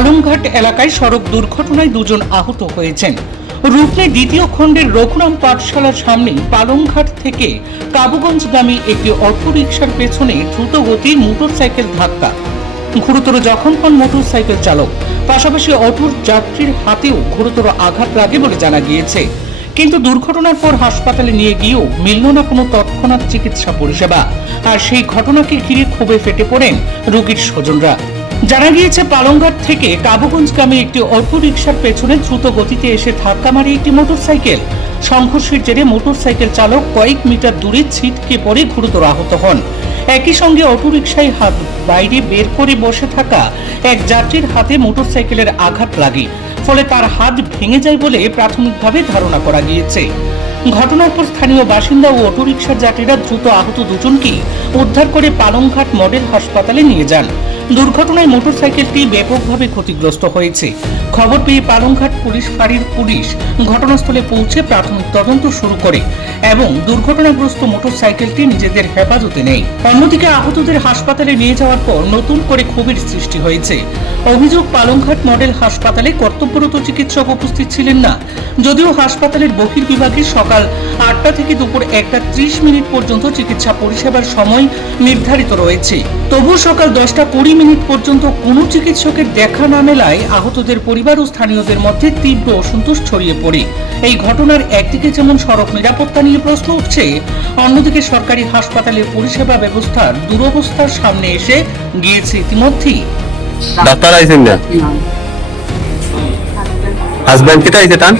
পালংঘাট এলাকায় সড়ক দুর্ঘটনায় দুজন আহত হয়েছেন। রূপনে দ্বিতীয় খণ্ডের রঘুরাম পাঠশালার সামনে পালংঘাট থেকে কাবুগঞ্জগামী একটি অটোরিকশার পেছনে দ্রুত গতির মোটরসাইকেল ধাক্কা। গুরুতর জখম হন মোটরসাইকেল চালক, পাশাপাশি অটোর যাত্রীর হাতেও গুরুতর আঘাত লাগে বলে জানা গিয়েছে। কিন্তু দুর্ঘটনার পর হাসপাতালে নিয়ে গিয়েও মিলল না কোনো তৎক্ষণাৎ চিকিৎসা পরিষেবা। আর সেই ঘটনাকে ঘিরে ক্ষোভে ফেটে পড়েন রোগীর স্বজনরা। জানা গিয়েছে, পালংঘাট থেকে কাবুগঞ্জগামী একটি অটোরিকশার পেছনে দ্রুত গতিতে এসে ধাক্কা মারে একটি মোটরসাইকেল। সংঘর্ষের জেরে মোটরসাইকেল চালক কয়েক মিটার দূরে ছিটকে পড়ে গুরুতর আহত হন। একই সঙ্গে অটোরিকশায় হাত বাইরে বের করে বসে থাকা এক যাত্রীর হাতে মোটরসাইকেলের আঘাত লাগে, ফলে তার হাত ভেঙে যায় বলে প্রাথমিকভাবে ধারণা করা গিয়েছে। ঘটনার পর স্থানীয় বাসিন্দা ও অটোরিকশার যাত্রীরা দ্রুত আহত দুজনকে উদ্ধার করে পালংঘাট মডেল হাসপাতালে নিয়ে যান। দুর্ঘটনায় মোটরসাইকেলটি ব্যাপকভাবে ক্ষতিগ্রস্ত হয়েছে। খবর পেয়ে পালংঘাট পুলিশ ফাঁড়ির পুলিশ ঘটনাস্থলে পৌঁছে প্রাথমিক তদন্ত শুরু করে এবং দুর্ঘটনাগ্রস্ত মোটরসাইকেলটি নিজেদের হেফাজতে নেয়। অন্যদিকে আহতদের হাসপাতালে নিয়ে যাওয়ার পর নতুন করে ক্ষোভের সৃষ্টি হয়েছে। অভিযোগ, পালংঘাট মডেল হাসপাতালে কর্তব্যরত চিকিৎসক উপস্থিত ছিলেন না। যদিও হাসপাতালের বহির্বিভাগে সকাল 8টা থেকে দুপুর 1:30 পর্যন্ত চিকিৎসা পরিষেবার সময় নির্ধারিত রয়েছে, তবু সকাল 10:20 পর্যন্ত কোনো চিকিৎসকের দেখা না মেলায় আহতদের পরিবার ও স্থানীয়দের মধ্যে তীব্র অসন্তোষ ছড়িয়ে পড়ে। এই ঘটনার একদিকে যেমন সড়ক নিরাপত্তা নিয়ে প্রশ্ন উঠছে, অন্যদিকে সরকারি হাসপাতালের পরিষেবা ব্যবস্থার দুরবস্থার সামনে এসে গিয়েছে ইতিমধ্যেই। ডাক্তার আইছেন না? হাজবেন্ড কেটা আইছে টান?